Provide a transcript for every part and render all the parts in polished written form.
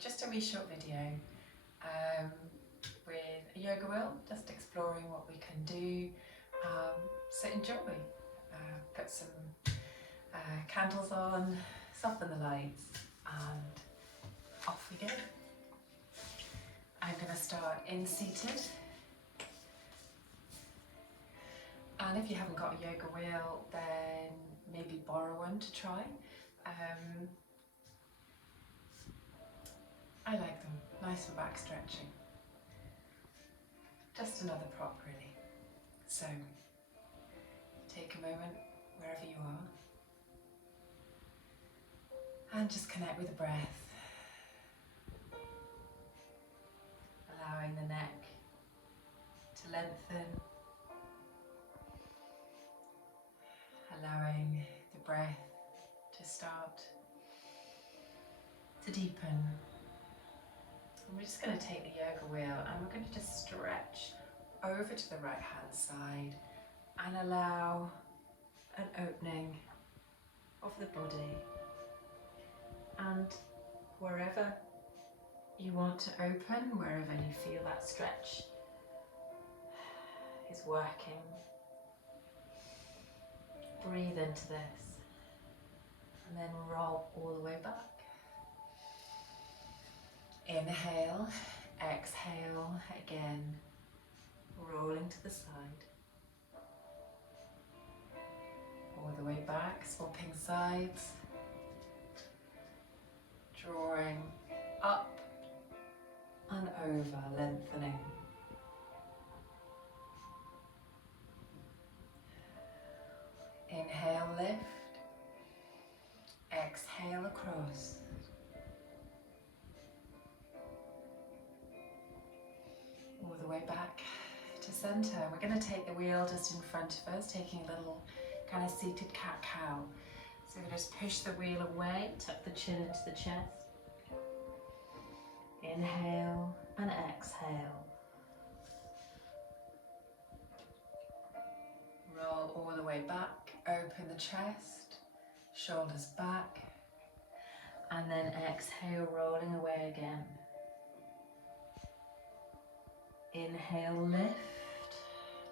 just a wee short video with a yoga wheel, just exploring what we can do. So enjoy. Put some candles on, soften the lights, and off we go. I'm going to start in seated. And if you haven't got a yoga wheel, then maybe borrow one to try. I like them, nice for back stretching. Just another prop really. So take a moment wherever you are and just connect with the breath. Allowing the neck to lengthen. Allowing the breath to start to deepen. And we're just going to take the yoga wheel and we're going to just stretch over to the right hand side and allow an opening of the body. And wherever you want to open, wherever you feel that stretch is working, breathe into this and then roll all the way back. Inhale, exhale again, rolling to the side. All the way back, swapping sides, drawing up and over, lengthening. Inhale, lift. Exhale across. All the way back to center. We're going to take the wheel just in front of us, taking a little kind of seated cat-cow. So we just push the wheel away, tuck the chin into the chest. Inhale and exhale. Roll all the way back, open the chest, shoulders back, and then exhale, rolling away again. Inhale, lift,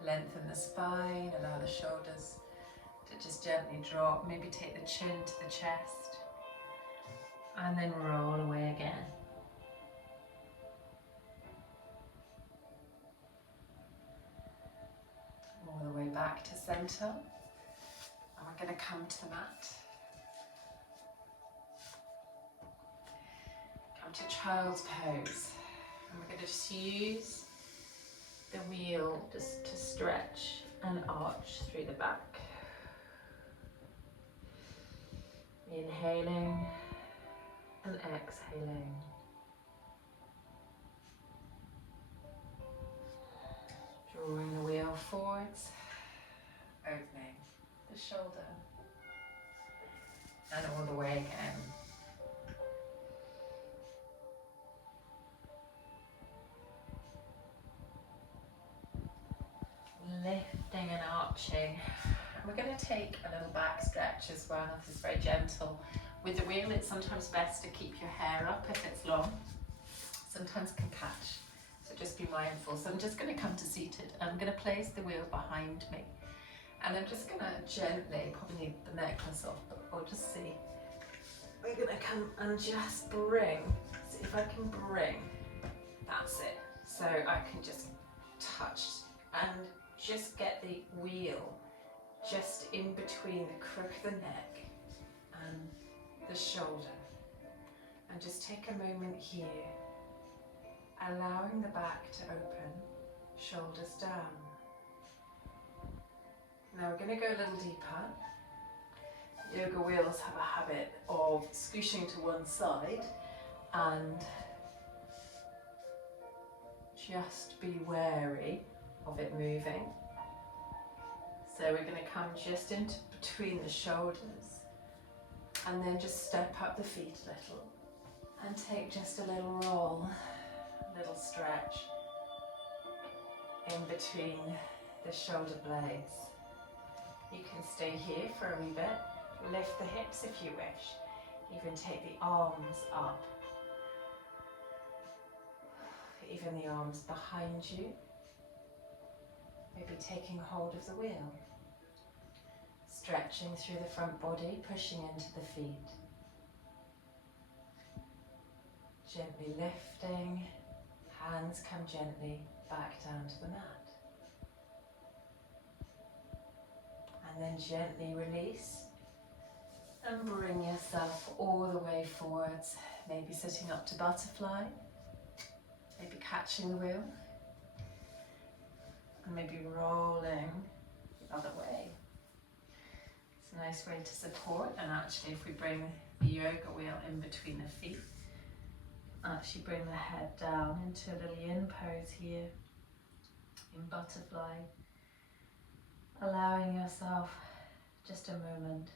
lengthen the spine, allow the shoulders to just gently drop, maybe take the chin to the chest, and then roll away again. All the way back to center, and we're going to come to the mat. Come to child's pose, and we're going to just use the wheel just to stretch and arch through the back. Inhaling and exhaling. Drawing the wheel forwards, opening the shoulder, and all the way again. Lifting and arching. We're going to take a little back stretch as well. This is very gentle. With the wheel, it's sometimes best to keep your hair up if it's long. Sometimes can catch. So just be mindful. So I'm just going to come to seated. I'm going to place the wheel behind me. And I'm just going to gently, probably need the necklace off, but we'll just see. We're going to come and just bring, see if I can bring, that's it. So I can just touch and just get the wheel just in between the crook of the neck and the shoulder. And just take a moment here, allowing the back to open, shoulders down. Now we're going to go a little deeper. Yoga wheels have a habit of scooshing to one side, and just be wary of it moving. So we're going to come just into between the shoulders and then just step up the feet a little and take just a little roll, a little stretch in between the shoulder blades. You can stay here for a wee bit, lift the hips if you wish, even take the arms up even the arms behind you. Maybe taking hold of the wheel. Stretching through the front body, pushing into the feet. Gently lifting, hands come gently back down to the mat. And then gently release and bring yourself all the way forwards. Maybe sitting up to butterfly, maybe catching the wheel, and maybe rolling the other way. It's a nice way to support, and actually if we bring the yoga wheel in between the feet, actually bring the head down into a little yin pose here in butterfly, allowing yourself just a moment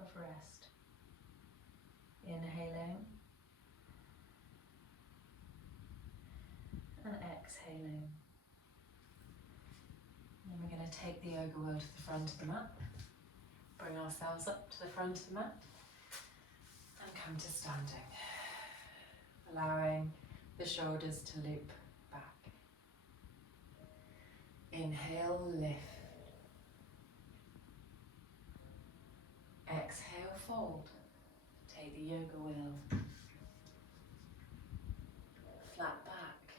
of rest. Inhaling and exhaling. And we're going to take the yoga wheel to the front of the mat, bring ourselves up to the front of the mat and come to standing, allowing the shoulders to loop back. Inhale, lift. Exhale, fold. Take the yoga wheel. Flat back.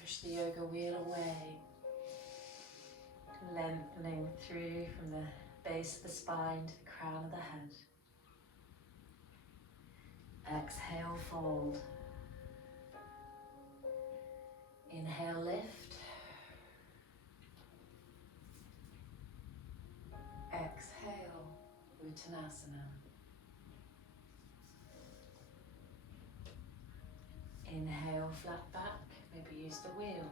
Push the yoga wheel away. Lengthening through from the base of the spine to the crown of the head. Exhale, fold. Inhale, lift. Exhale, Uttanasana. Inhale, flat back, maybe use the wheel.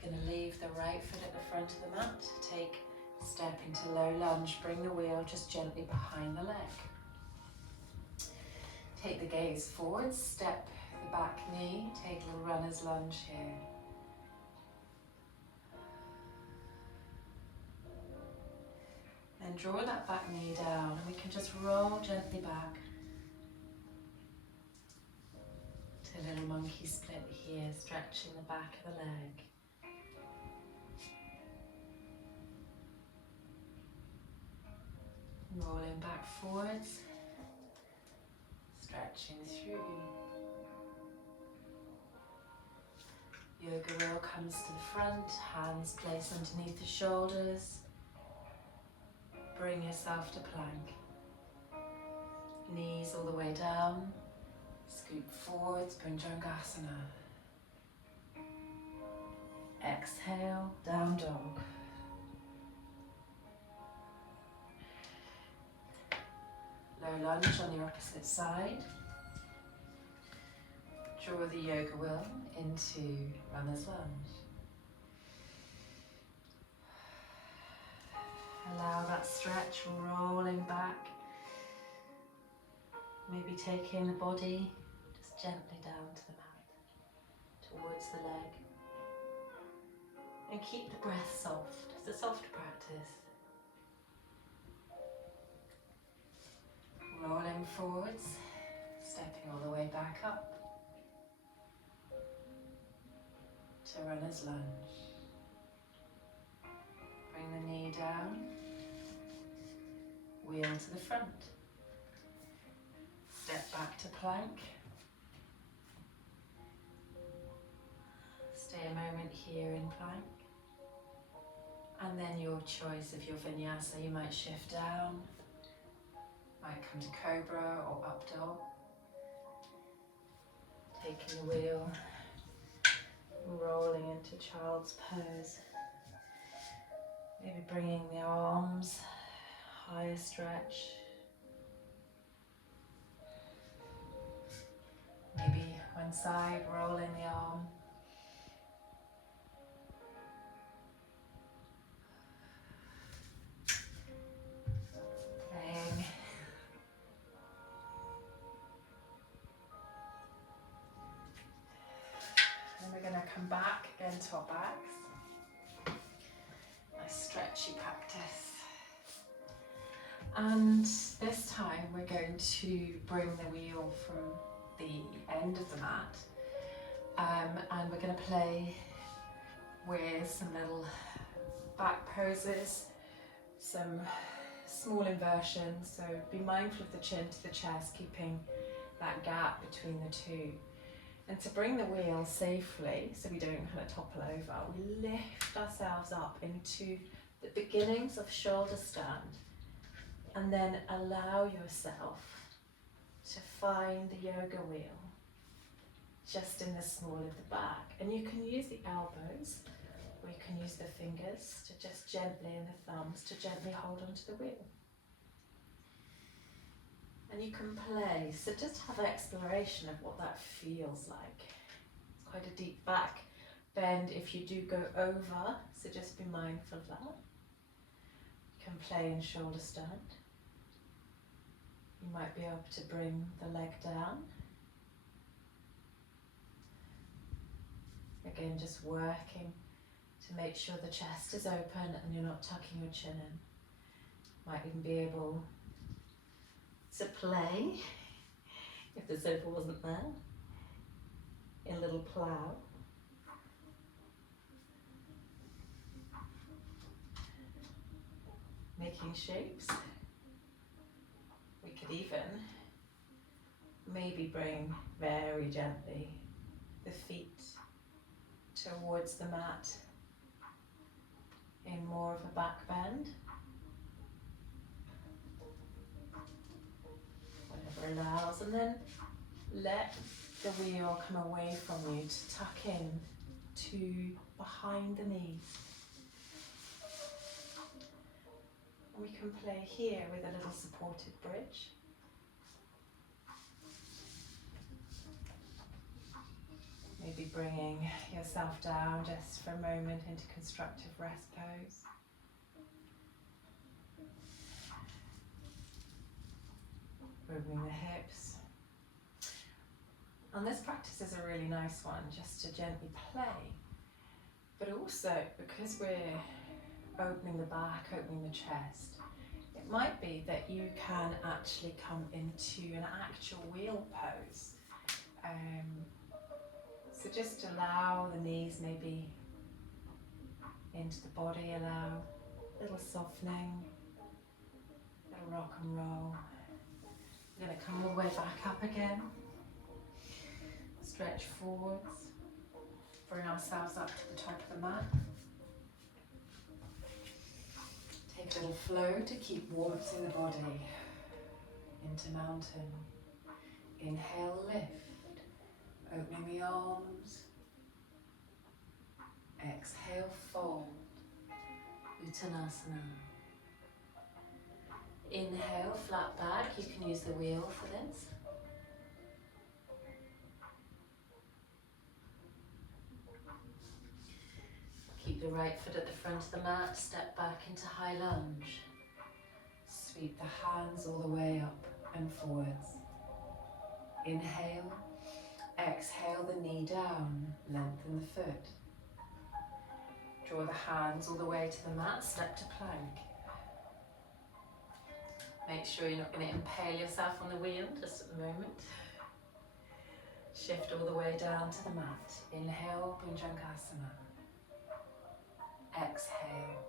Going to leave the right foot at the front of the mat. Take a step into low lunge. Bring the wheel just gently behind the leg. Take the gaze forward. Step the back knee. Take a little runner's lunge here. And draw that back knee down, and we can just roll gently back to a little monkey split here, stretching the back of the leg. Rolling back forwards, stretching through. Yoga wheel comes to the front, hands placed underneath the shoulders. Bring yourself to plank. Knees all the way down. Scoot forwards, Bhujangasana. Exhale, down dog. Low lunge on the opposite side. Draw the yoga wheel into runner's lunge. Allow that stretch, rolling back. Maybe taking the body just gently down to the mat, towards the leg. And keep the breath soft. It's a soft practice. Rolling forwards, stepping all the way back up to runner's lunge. Bring the knee down, wheel to the front. Step back to plank. Stay a moment here in plank. And then your choice, if you're vinyasa, you might shift down. Might come to cobra or up dog. Taking the wheel, rolling into child's pose. Maybe bringing the arms, higher stretch. Maybe one side, rolling the arm. Playing. And we're going to come back again to our backs. Nice stretchy practice. And this time we're going to bring the wheel from the end of the mat, and we're going to play with some little back poses, some small inversions. So be mindful of the chin to the chest, keeping that gap between the two. And to bring the wheel safely, so we don't kind of topple over, we lift ourselves up into the beginnings of shoulder stand, and then allow yourself to find the yoga wheel just in the small of the back. And you can use the elbows, or you can use the fingers to just gently, and the thumbs to gently hold onto the wheel. And you can play, so just have an exploration of what that feels like. It's quite a deep back bend if you do go over, so just be mindful of that. You can play in shoulder stand. You might be able to bring the leg down. Again, just working to make sure the chest is open and you're not tucking your chin in. Might even be able to play, if the sofa wasn't there, in a little plough. Making shapes. We could even maybe bring very gently the feet towards the mat in more of a back bend. Whatever allows, and then let the wheel come away from you to tuck in to behind the knees. And we can play here with a little supported bridge. Maybe bringing yourself down just for a moment into constructive rest pose. Moving the hips. And this practice is a really nice one, just to gently play. But also, because we're opening the back, opening the chest, it might be that you can actually come into an actual wheel pose. So just allow the knees maybe into the body, allow a little softening, a little rock and roll. We're going to come all the way back up again. Stretch forwards, bring ourselves up to the top of the mat. Take a little flow to keep warmth in the body. Into mountain. Inhale, lift, opening the arms. Exhale, fold, Uttanasana. Inhale, flat back. You can use the wheel for this. Keep the right foot at the front of the mat, step back into high lunge. Sweep the hands all the way up and forwards. Inhale, exhale the knee down, lengthen the foot. Draw the hands all the way to the mat, step to plank. Make sure you're not going to impale yourself on the wheel just at the moment. Shift all the way down to the mat. Inhale, Bhujangasana. Exhale.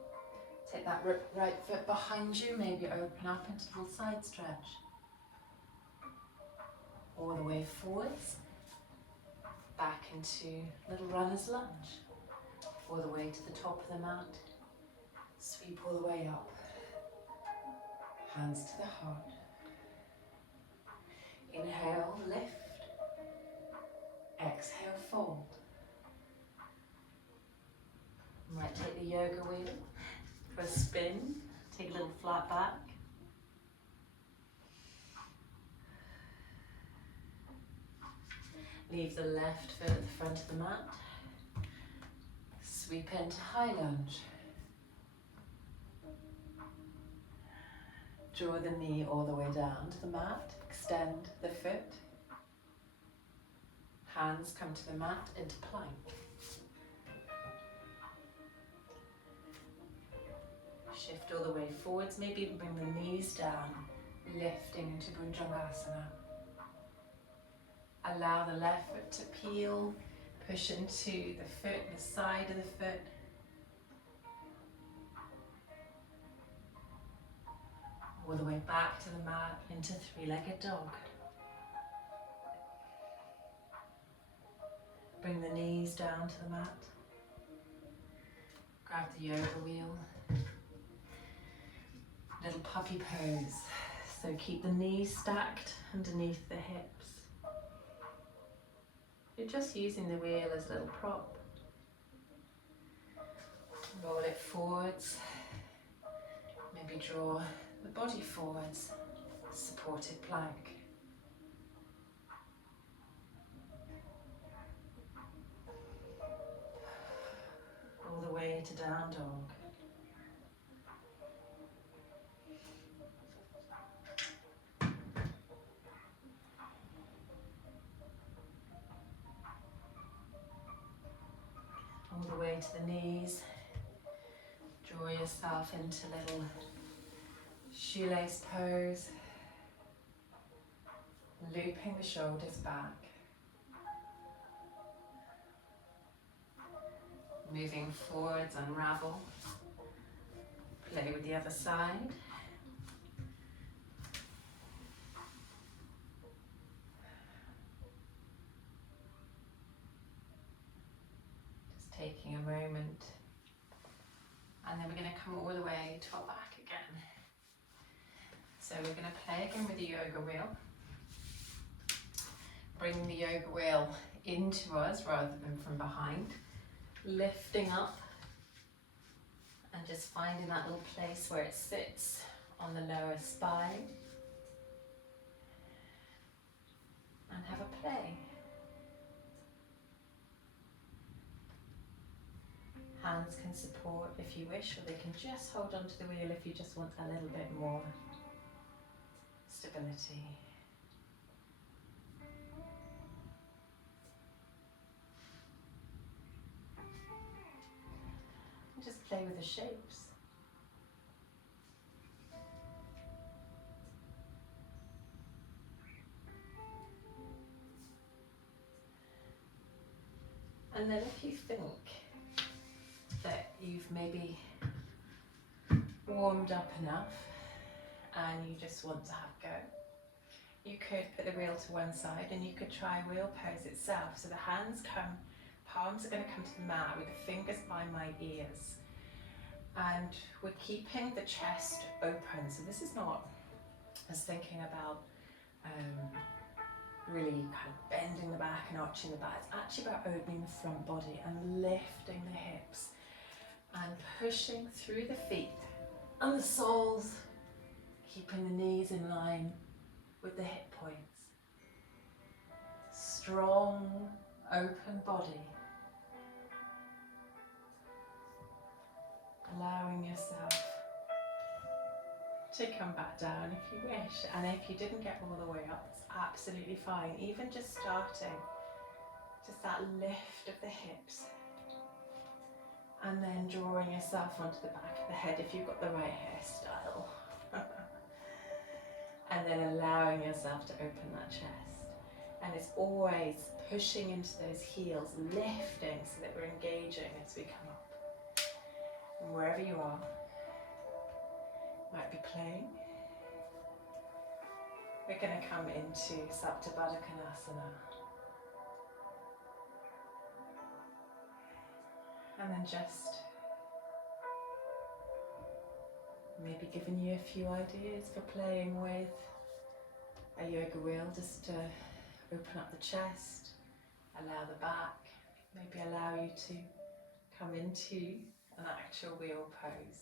Take that right foot behind you, maybe open up into a little side stretch. All the way forwards. Back into little runner's lunge. All the way to the top of the mat. Sweep all the way up. Hands to the heart. Inhale, lift. Exhale, fold. You might take the yoga wheel for a spin. Take a little flat back. Leave the left foot at the front of the mat. Sweep into high lunge. Draw the knee all the way down to the mat. Extend the foot. Hands come to the mat into plank. Shift all the way forwards, maybe even bring the knees down, lifting into Bhujangasana. Allow the left foot to peel, push into the foot, the side of the foot. All the way back to the mat into three-legged dog. Bring the knees down to the mat. Grab the yoga wheel. Little puppy pose. So keep the knees stacked underneath the hips. You're just using the wheel as a little prop. Roll it forwards. Maybe draw the body forwards. Supported plank. All the way to down dog. All the way to the knees. Draw yourself into little shoelace pose. Looping the shoulders back. Moving forwards, unravel. Play with the other side. Just taking a moment. And then we're going to come all the way to our back again. So we're going to play again with the yoga wheel. Bring the yoga wheel into us rather than from behind. Lifting up and just finding that little place where it sits on the lower spine. And have a play. Hands can support if you wish, or they can just hold onto the wheel if you just want a little bit more stability. And just play with the shapes. And then if you think that you've maybe warmed up enough and you just want to have a go, you could put the wheel to one side and you could try wheel pose itself. So the hands come, palms are going to come to the mat with the fingers by my ears. And we're keeping the chest open. So this is not as thinking about really kind of bending the back and arching the back. It's actually about opening the front body and lifting the hips and pushing through the feet and the soles, keeping the knees in line with the hip points. Strong, open body. Allowing yourself to come back down if you wish. And if you didn't get all the way up, it's absolutely fine. Even just starting, just that lift of the hips. And then drawing yourself onto the back of the head if you've got the right hairstyle. And then allowing yourself to open that chest. And it's always pushing into those heels, lifting so that we're engaging as we come up. And wherever you are, might be playing. We're going to come into Sapta Baddha Konasana. And then just maybe giving you a few ideas for playing with a yoga wheel, just to open up the chest, allow the back, maybe allow you to come into an actual wheel pose.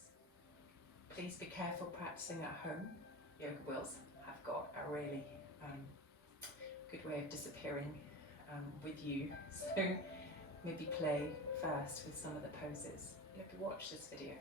Please be careful practicing at home. Yoga wheels have got a really good way of disappearing with you. So maybe play first with some of the poses. Watch this video.